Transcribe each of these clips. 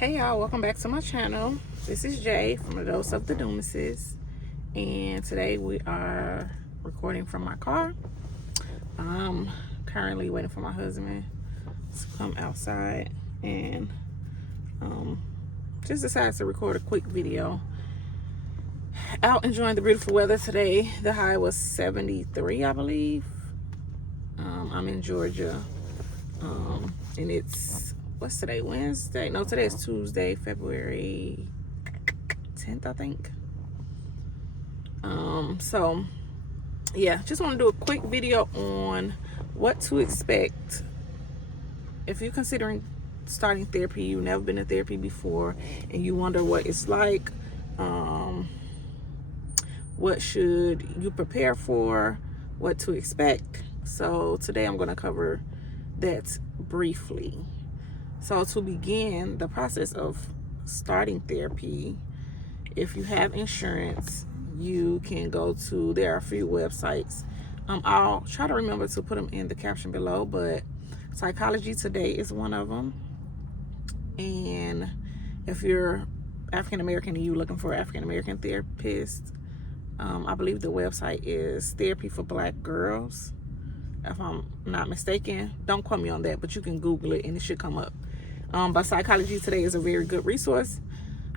Hey y'all, welcome back to my channel. This is Jay from A Dose of the Doomases, and today we are recording from my car. I'm currently waiting for my husband to come outside, and just decided to record a quick video. Out enjoying the beautiful weather today. The high was 73, I believe. I'm in Georgia, and it's, what's today, Wednesday? No, today is Tuesday, February 10th, I think. So yeah, just want to do a quick video on what to expect if you're considering starting therapy. You've never been to therapy before and you wonder what it's like. What should you prepare for, what to expect. So today I'm going to cover that briefly. So to begin the process of starting therapy, if you have insurance, you can go to, there are a few websites. I'll try to remember to put them in the caption below, but Psychology Today is one of them. And if you're African American and you're looking for an African American therapist, I believe the website is Therapy for Black Girls, if I'm not mistaken. Don't quote me on that, but you can Google it and it should come up. But Psychology Today is a very good resource.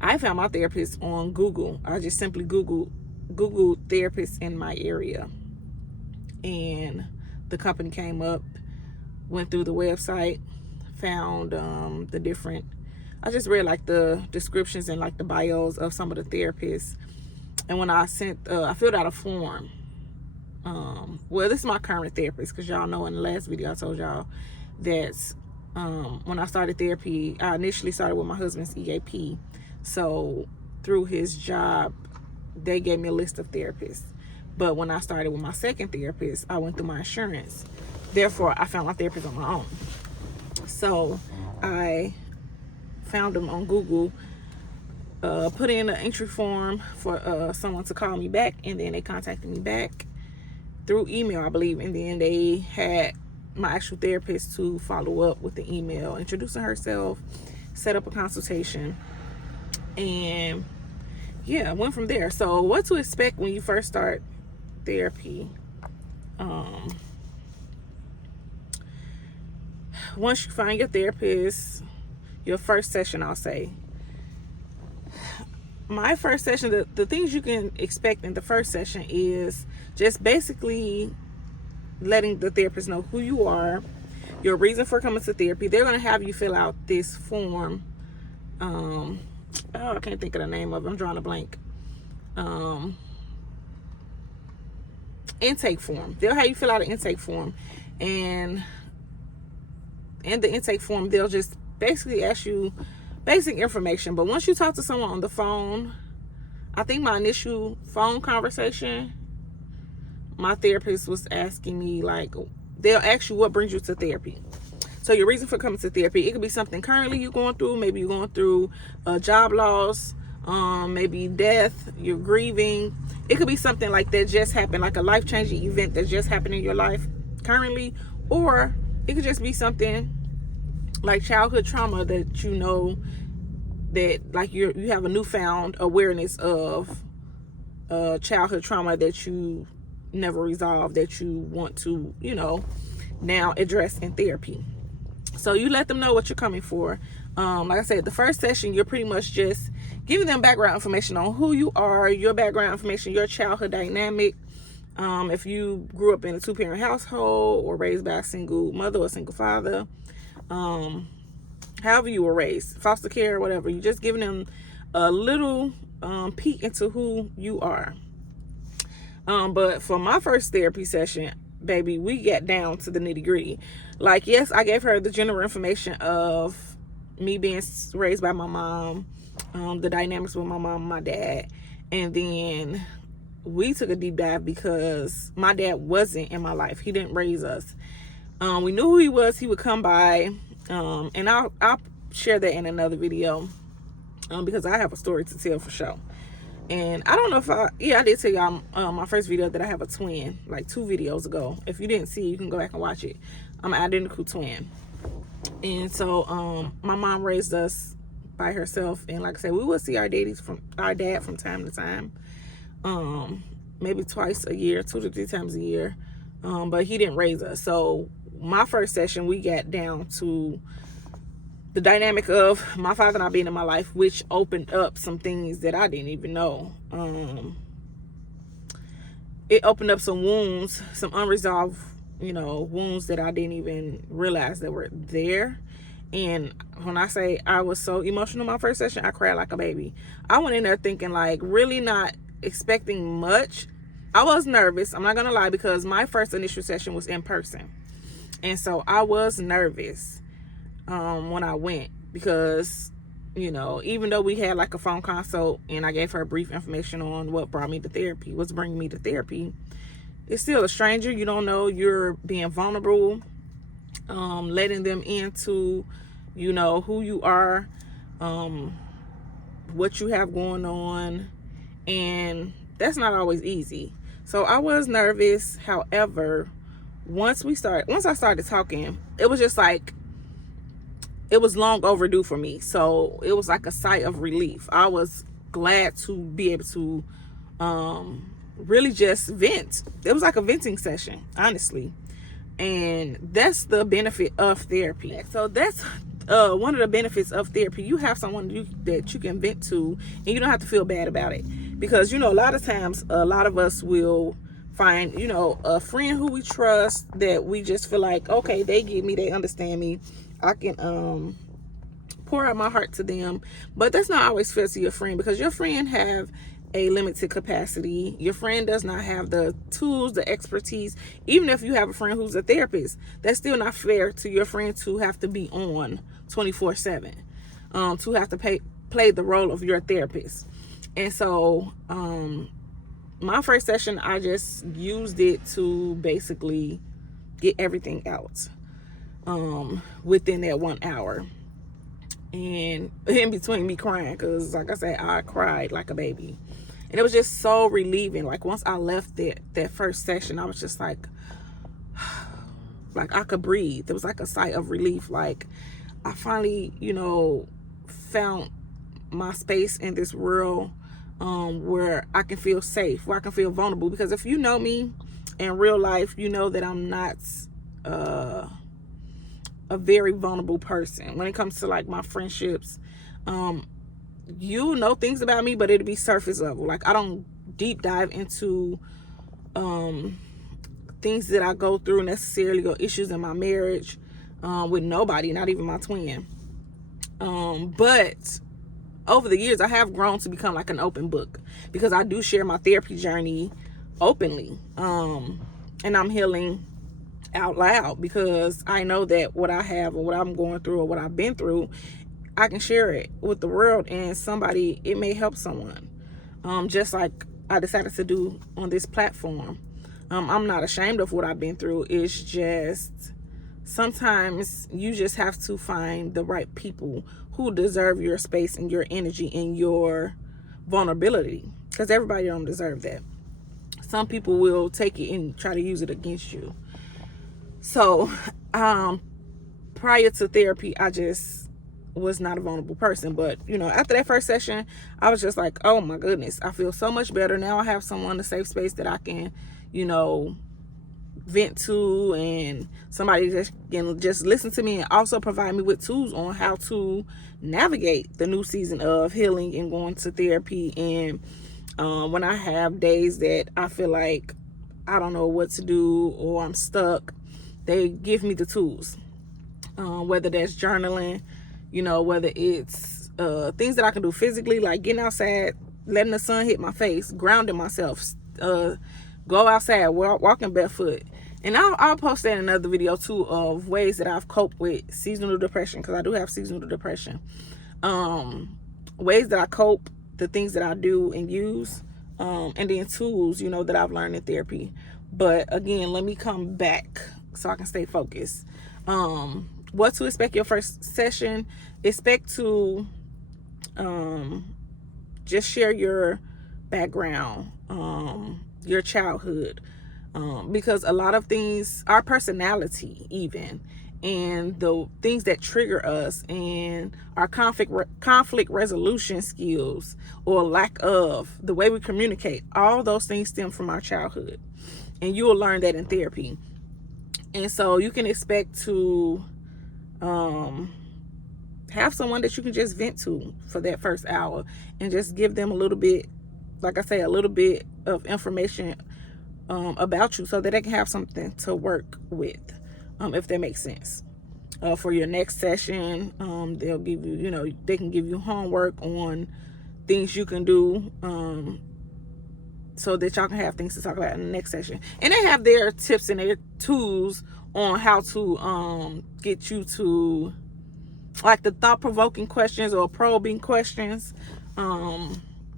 I found my therapist on Google. I just simply Googled therapists in my area, and the company came up. Went through the website, found the different, I just read like the descriptions and like the bios of some of the therapists. And when I filled out a form. Well, this is my current therapist, because y'all know in the last video I told y'all that when I started therapy, I initially started with my husband's EAP. So through his job, they gave me a list of therapists. But when I started with my second therapist, I went through my insurance. Therefore, I found my therapist on my own. So I found them on Google, put in an entry form for someone to call me back, and then they contacted me back through email, I believe, and then they had my actual therapist to follow up with the email, introducing herself, set up a consultation, and yeah, went from there. So what to expect when you first start therapy? Once you find your therapist, your first session, I'll say, my first session, the things you can expect in the first session is just basically letting the therapist know who you are, your reason for coming to therapy. They're going to have you fill out this form. I can't think of the name of it. I'm drawing a blank. Intake form. They'll have you fill out an intake form, and in the intake form, they'll just basically ask you basic information. But once you talk to someone on the phone, I think my initial phone conversation, my therapist was asking me, like, they'll ask you what brings you to therapy. So your reason for coming to therapy, it could be something currently you're going through. Maybe you're going through job loss, maybe death, you're grieving. It could be something like that just happened, like a life-changing event that just happened in your life currently. Or it could just be something like childhood trauma that you know that, like, you have a newfound awareness of childhood trauma that you never resolved, that you want to, now address in therapy. So you let them know what you're coming for. Like I said, the first session, you're pretty much just giving them background information on who you are, your background information, your childhood dynamic. If you grew up in a two-parent household or raised by a single mother or a single father, however you were raised, foster care or whatever, you're just giving them a little peek into who you are. But for my first therapy session, baby, we got down to the nitty-gritty. Like, yes, I gave her the general information of me being raised by my mom, the dynamics with my mom and my dad, and then we took a deep dive because my dad wasn't in my life. He didn't raise us. We knew who he was. He would come by, and I'll share that in another video, because I have a story to tell for sure. And I don't know if I did tell y'all my first video that I have a twin, like 2 videos ago. If you didn't see, you can go back and watch it. I'm an identical twin. And so my mom raised us by herself. And like I said, we would see our dad from time to time, maybe twice a year, 2 to 3 times a year. But he didn't raise us. So my first session, we got down to the dynamic of my father not being in my life, which opened up some things that I didn't even know. It opened up some wounds, some unresolved, wounds that I didn't even realize that were there. And when I say I was so emotional my first session, I cried like a baby. I went in there thinking, like, really not expecting much. I was nervous, I'm not gonna lie, because my first initial session was in person. And so I was nervous when I went, because even though we had like a phone consult and I gave her brief information on what brought me to therapy, what's bringing me to therapy, it's still a stranger. You don't know. You're being vulnerable, letting them into, who you are, what you have going on. And that's not always easy. So I was nervous. However, once I started talking, it was just like, it was long overdue for me. So it was like a sigh of relief. I was glad to be able to really just vent. It was like a venting session, honestly. And that's the benefit of therapy. So that's one of the benefits of therapy. You have someone that you can vent to, and you don't have to feel bad about it. Because, a lot of times, a lot of us will find, a friend who we trust, that we just feel like, okay, they get me, they understand me, I can pour out my heart to them. But that's not always fair to your friend, because your friend have a limited capacity. Your friend does not have the tools, the expertise. Even if you have a friend who's a therapist, that's still not fair to your friend to have to be on 24/7, to have to play the role of your therapist. And so my first session, I just used it to basically get everything out within that 1 hour. And in between me crying, because like I said, I cried like a baby. And it was just so relieving. Like, once I left that first session, I was just like I could breathe. It was like a sigh of relief. Like, I finally, found my space in this world where I can feel safe, where I can feel vulnerable. Because if you know me in real life, you know that I'm not a very vulnerable person when it comes to like my friendships. You know things about me, but it'll be surface level. Like, I don't deep dive into things that I go through necessarily, or issues in my marriage with nobody, not even my twin. But over the years, I have grown to become like an open book, because I do share my therapy journey openly, and I'm healing out loud, because I know that what I have, or what I'm going through, or what I've been through, I can share it with the world, and it may help someone, just like I decided to do on this platform. I'm not ashamed of what I've been through. It's just sometimes you just have to find the right people who deserve your space and your energy and your vulnerability, because everybody don't deserve that. Some people will take it and try to use it against you. So prior to therapy, I just was not a vulnerable person. But after that first session, I was just like, oh my goodness, I feel so much better now. I have someone, a safe space that I can vent to, and somebody that can just listen to me, and also provide me with tools on how to navigate the new season of healing and going to therapy. And when I have days that I feel like I don't know what to do, or I'm stuck, they give me the tools, whether that's journaling, whether it's things that I can do physically, like getting outside, letting the sun hit my face, grounding myself, go outside, walking barefoot. And I'll post that in another video too, of ways that I've coped with seasonal depression, because I do have seasonal depression. Ways that I cope, the things that I do and use, and then tools, that I've learned in therapy. But again, let me come back so I can stay focused. What to expect your first session. Expect to just share your background, your childhood, because a lot of things, our personality even, and the things that trigger us, and our conflict resolution skills or lack of, the way we communicate, all those things stem from our childhood, and you will learn that in therapy. And so you can expect to have someone that you can just vent to for that first hour and just give them a little bit, like I say, a little bit of information about you, so that they can have something to work with, if that makes sense. For your next session, they'll give you, they can give you homework on things you can do, so that y'all can have things to talk about in the next session. And they have their tips and their tools on how to get you to, like, the thought-provoking questions or probing questions.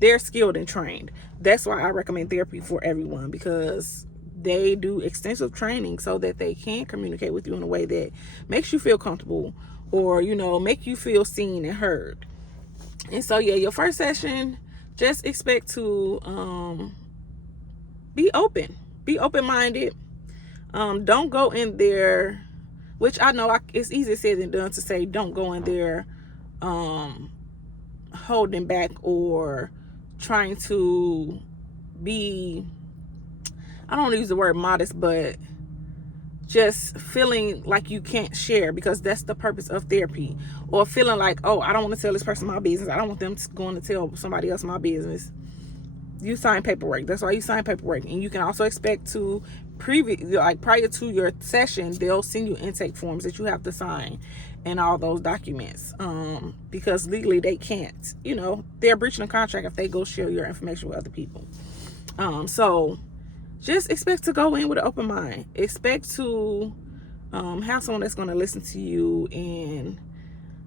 They're skilled and trained. That's why I recommend therapy for everyone, because they do extensive training so that they can communicate with you in a way that makes you feel comfortable, or make you feel seen and heard. And so yeah, your first session, just expect to be open-minded. Don't go in there, which I know it's easier said than done to say, don't go in there holding back or trying to be, I don't want to use the word modest, but just feeling like you can't share, because that's the purpose of therapy. Or feeling like, oh, I don't want to tell this person my business. I don't want them going to tell somebody else my business. You sign paperwork. That's why you sign paperwork. And you can also expect to prior to your session, they'll send you intake forms that you have to sign and all those documents, because legally they can't, they're breaching a contract if they go share your information with other people. So just expect to go in with an open mind. Expect to have someone that's going to listen to you and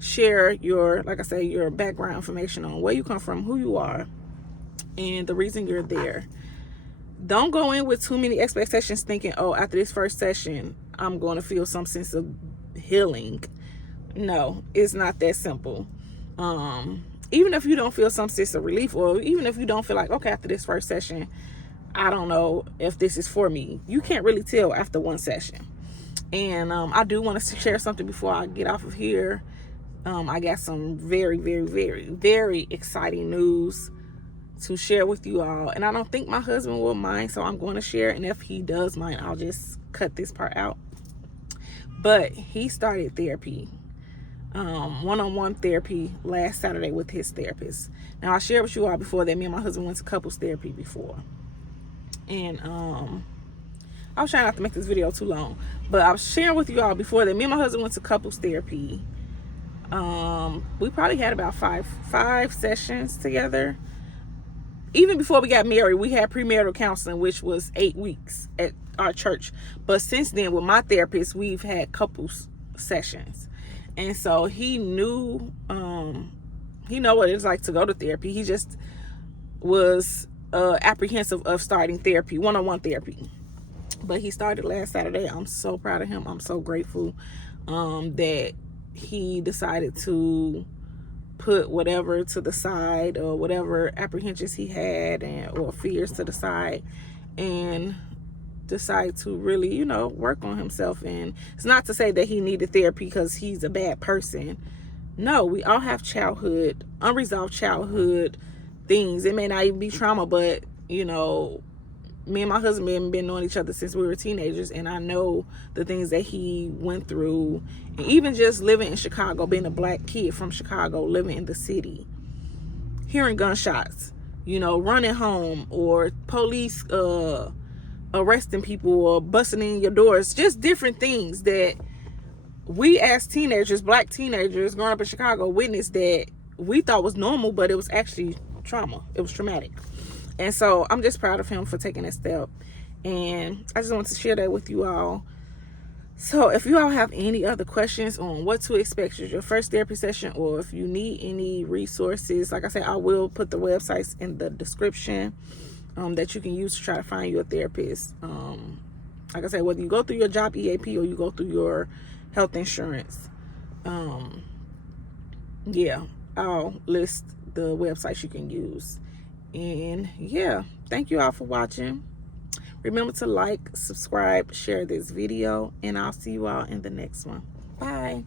share your, like I say, your background information on where you come from, who you are, and the reason you're there. Don't go in with too many expectations thinking, oh, after this first session, I'm going to feel some sense of healing. No, it's not that simple. Even if you don't feel some sense of relief, or even if you don't feel like, okay, after this first session, I don't know if this is for me. You can't really tell after one session. And I do want to share something before I get off of here. I got some very, very, very, very exciting news to share with you all. And I don't think my husband will mind, so I'm going to share. And if he does mind, I'll just cut this part out. But he started therapy, one-on-one therapy, last Saturday with his therapist. Now, I shared with you all before that me and my husband went to couples therapy before. And I was trying not to make this video too long, but I was sharing with you all before that me and my husband went to couples therapy. We probably had about five sessions together. Even before we got married, we had premarital counseling, which was 8 weeks at our church. But since then, with my therapist, we've had couples sessions. And so he knew what it's like to go to therapy. He just was apprehensive of starting therapy, one-on-one therapy. But he started last Saturday. I'm so proud of him. I'm so grateful that he decided to put whatever to the side, or whatever apprehensions he had or fears to the side, and decide to really, work on himself. And it's not to say that he needed therapy because he's a bad person. No, we all have unresolved childhood things. It may not even be trauma, but me and my husband have been knowing each other since we were teenagers, and I know the things that he went through. And even just living in Chicago, being a black kid from Chicago, living in the city, hearing gunshots, running home, or police arresting people or busting in your doors, just different things that we as teenagers, black teenagers growing up in Chicago, witnessed that we thought was normal, but it was actually trauma. It was traumatic. And so I'm just proud of him for taking that step. And I just want to share that with you all. So if you all have any other questions on what to expect with your first therapy session, or if you need any resources, like I said, I will put the websites in the description that you can use to try to find your therapist. Like I said, whether you go through your job EAP or you go through your health insurance, I'll list the websites you can use. And yeah, thank you all for watching. Remember to like, subscribe, share this video, and I'll see you all in the next one. Bye.